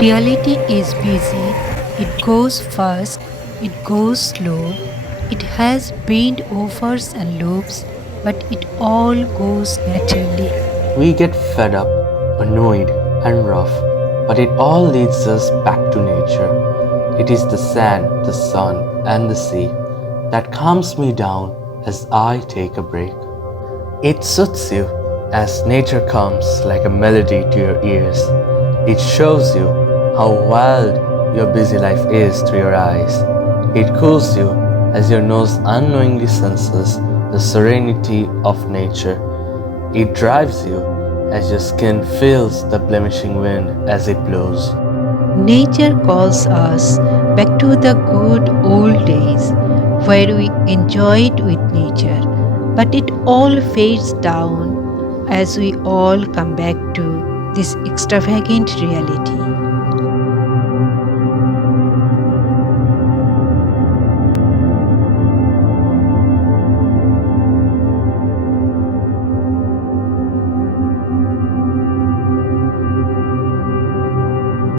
Reality is busy, it goes fast, it goes slow, it has bend overs and loops, but it all goes naturally. We get fed up, annoyed, and rough, but it all leads us back to nature. It is the sand, the sun, and the sea that calms me down as I take a break. It soothes you as nature comes like a melody to your ears. It shows you how wild your busy life is through your eyes. It cools you as your nose unknowingly senses the serenity of nature. It drives you as your skin feels the blemishing wind as it blows. Nature calls us back to the good old days where we enjoyed with nature, but it all fades down as we all come back to this extravagant reality.